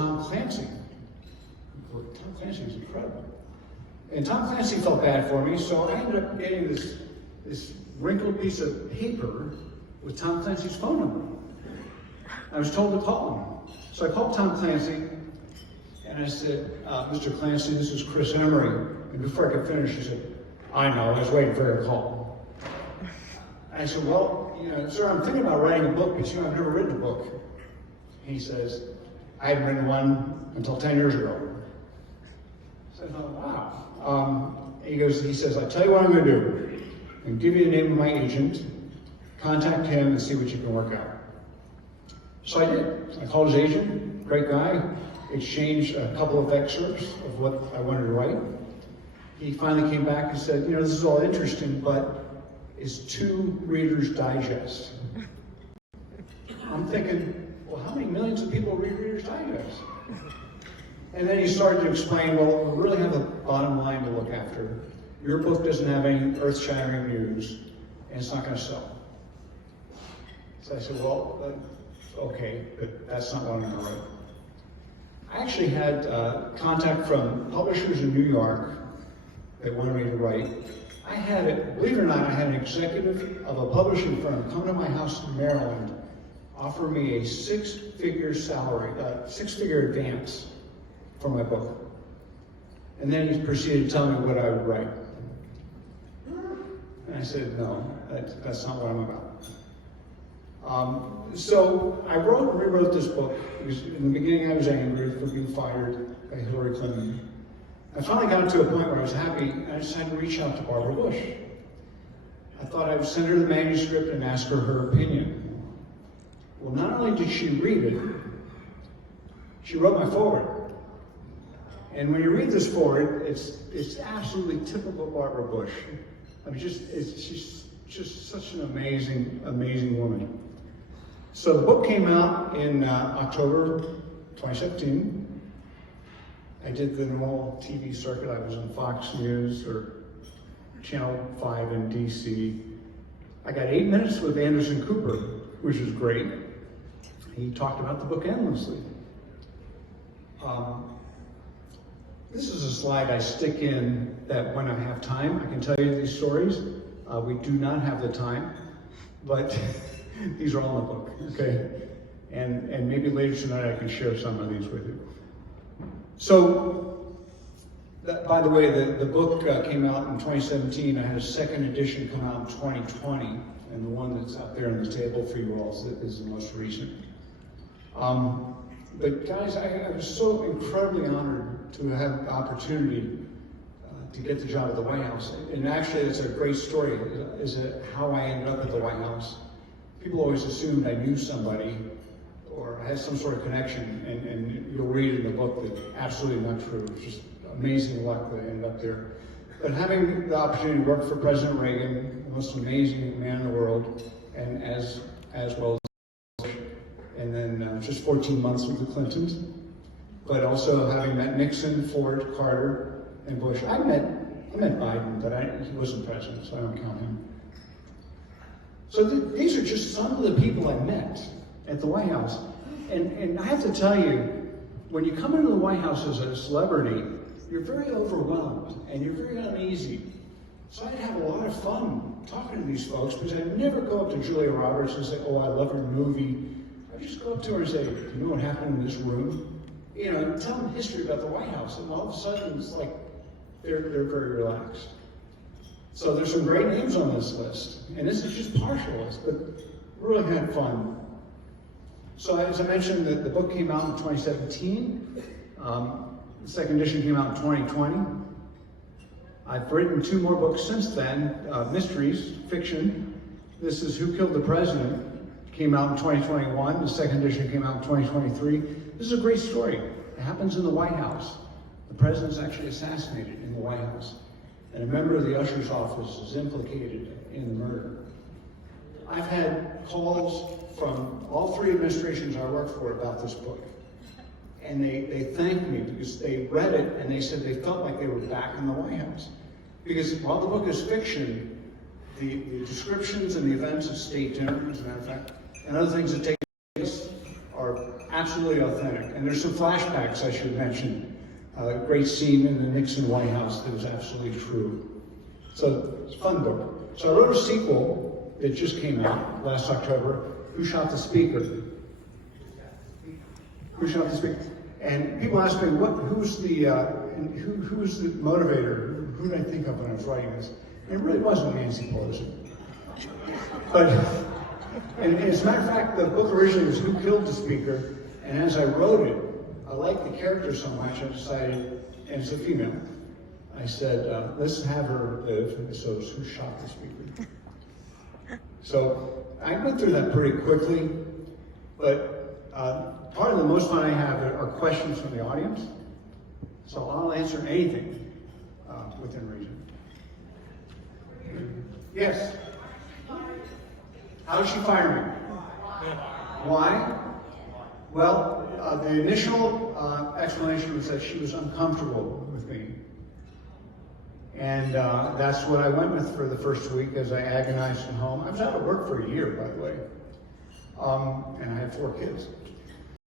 Tom Clancy. Tom Clancy was incredible. And Tom Clancy felt bad for me, so I ended up getting this wrinkled piece of paper with Tom Clancy's phone number. I was told to call him. So I called Tom Clancy, and I said, Mr. Clancy, this is Chris Emery. And before I could finish, he said, I know, I was waiting for your call. I said, well, sir, I'm thinking about writing a book, but I've never written a book. He says, I hadn't written one until 10 years ago. So I thought, wow. He says, I tell you what I'm going to do. I'm going to give you the name of my agent, contact him, and see what you can work out. So I did. I called his agent, great guy, exchanged a couple of excerpts of what I wanted to write. He finally came back and said, this is all interesting, but it's 2 Reader's Digest. I'm thinking, well, how many millions of people read Reader's Digest? And then he started to explain, well, we really have a bottom line to look after. Your book doesn't have any earth-shattering news, and it's not going to sell. So I said, well, okay, but that's not what I'm going to write. I actually had contact from publishers in New York that wanted me to write. I had it, believe it or not, I had an executive of a publishing firm come to my house in Maryland, offer me a 6-figure salary, 6-figure advance for my book. And then he proceeded to tell me what I would write. And I said, no, that's not what I'm about. So I wrote and rewrote this book. Because in the beginning I was angry for being fired by Hillary Clinton. I finally got to a point where I was happy, and I decided to reach out to Barbara Bush. I thought I would send her the manuscript and ask her opinion. Well, not only did she read it, she wrote my foreword. And when you read this foreword, it's absolutely typical Barbara Bush. I mean, she's just such an amazing, amazing woman. So the book came out in October 2017. I did the normal TV circuit. I was on Fox News or Channel 5 in DC. I got 8 minutes with Anderson Cooper, which was great. He talked about the book endlessly. This is a slide I stick in that when I have time, I can tell you these stories. We do not have the time, but these are all in the book, okay? And maybe later tonight I can share some of these with you. So, by the way, the book came out in 2017. I had a second edition come out in 2020, and the one that's out there on the table for you all is the most recent. But guys, I was so incredibly honored to have the opportunity to get the job at the White House. And actually, it's a great story, is how I ended up at the White House. People always assumed I knew somebody or had some sort of connection, and you'll read in the book that absolutely not true. It's just amazing luck that I ended up there. But having the opportunity to work for President Reagan, the most amazing man in the world, and as well as Bush, and then just 14 months with the Clintons, but also having met Nixon, Ford, Carter, and Bush. I met Biden, but he wasn't president, so I don't count him. So these are just some of the people I met at the White House. And I have to tell you, when you come into the White House as a celebrity, you're very overwhelmed and you're very uneasy. So I'd have a lot of fun talking to these folks because I'd never go up to Julia Roberts and say, oh, I love your movie. I'd just go up to her and say, do you know what happened in this room? And tell them history about the White House. And all of a sudden, it's like they're very relaxed. So there's some great names on this list. And this is just partial list, but really had fun. So as I mentioned, the book came out in 2017. The second edition came out in 2020. I've written 2 more books since then, mysteries, fiction. This is Who Killed the President? Came out in 2021. The second edition came out in 2023. This is a great story. It happens in the White House. The president's actually assassinated in the White House. And a member of the usher's office is implicated in the murder. I've had calls from all 3 administrations I worked for about this book. And they thanked me because they read it and they said they felt like they were back in the White House. Because while the book is fiction, the descriptions and the events of state dinner, as a matter of fact, and other things that take place are absolutely authentic. And there's some flashbacks I should mention. A great scene in the Nixon White House that was absolutely true. So it's a fun book. So I wrote a sequel that just came out last October, Who Shot the Speaker? Who Shot the Speaker? And people ask me, who's the motivator? Who did I think of when I was writing this? And it really wasn't Nancy Pelosi. But, and as a matter of fact, the book originally was Who Killed the Speaker? And as I wrote it, I liked the character so much, I decided, and it's a female, I said, let's have her live, so it's Who Shot the Speaker? So I went through that pretty quickly, but part of the most fun I have are questions from the audience. So I'll answer anything within reason. Yes? How did she fire me? Why? Well, the initial explanation was that she was uncomfortable with me. And that's what I went with for the first week as I agonized at home. I was out of work for a year, by the way. And I had 4 kids.